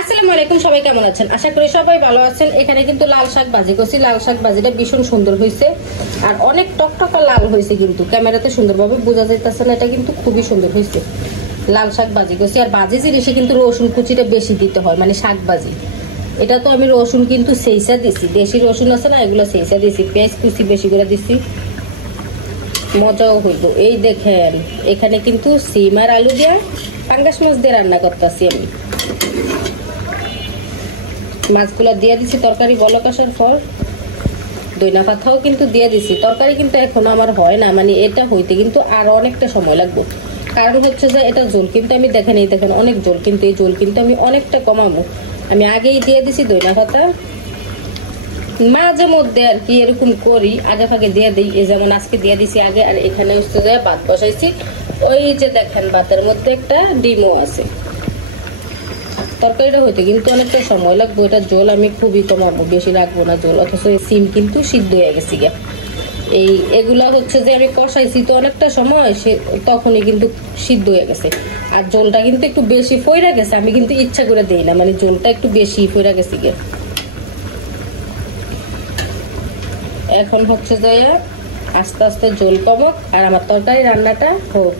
আসসালামু আলাইকুম, সবাই কেমন আছেন? আশা করি সবাই ভালো আছেন। এখানে কিন্তু লাল শাক ভাজি করছি। লাল শাক ভাজিটা ভীষণ সুন্দর হয়েছে আর অনেক টকটকা লাল হয়েছে, কিন্তু ক্যামেরাতে সুন্দরভাবে বোঝা যাইতেছে না। এটা কিন্তু খুবই সুন্দর হয়েছে। লাল শাক ভাজি করছি। আর ভাজি জিনিসে কিন্তু রসুন কুচিটা বেশি দিতে হয়, মানে শাক ভাজি। এটা তো আমি রসুন কিন্তু সেইসা দিছি, দেশি রসুন আছে না, এগুলো সেইসা দিছি। পেঁয়াজ কুচি বেশি করে দিছি, মজাও হইল। এই দেখেন এখানে কিন্তু সিম আর আলু দিয়ে পাঙ্গাস মাছ দিয়ে রান্না করতেছি আমি। মাছগুলো দিয়ে দিছি তরকারি বলক আসার পর। দইনা পাতাও কিন্তু দিয়ে দিছি। তরকারি কিন্তু এখনো আমার হয় না, মানে এটা হইতে কিন্তু আরো অনেকটা সময় লাগবে। কারণ হচ্ছে যে এটা ঝোল কিন্তু আমি দেখেন অনেক ঝোল, কিন্তু এই ঝোল কিন্তু আমি অনেকটা কমাবো। আমি আগেই দিয়ে দিছি দইনা পাতা। মাঝে মধ্যে আর কি এরকম করি, আগে ফাগে দিয়ে দিই। এই যেমন আজকে দিয়ে দিছি আগে। আর এখানে হচ্ছে যে ভাত বসাইছি। ওই যে দেখেন ভাতের মধ্যে একটা ডিমও আছে। তরকারিটা হইতে কিন্তু অনেকটা সময় লাগবে। এটা জল আমি খুবই কমাবো, বেশি রাখবো না জল। অথচ এই সিম কিন্তু সিদ্ধ হয়ে গেছে গে। এগুলা হচ্ছে যে আমি কষাইছি তো অনেকটা সময়, সে তখনই কিন্তু সিদ্ধ হয়ে গেছে। আর জলটা কিন্তু একটু বেশি ফইরা গেছে, আমি কিন্তু ইচ্ছা করে দেই না, মানে জলটা একটু বেশি ফইরা গেছে গে। এখন হচ্ছে যে আস্তে আস্তে জল কমক আর আমার তরকারি রান্নাটা হোক।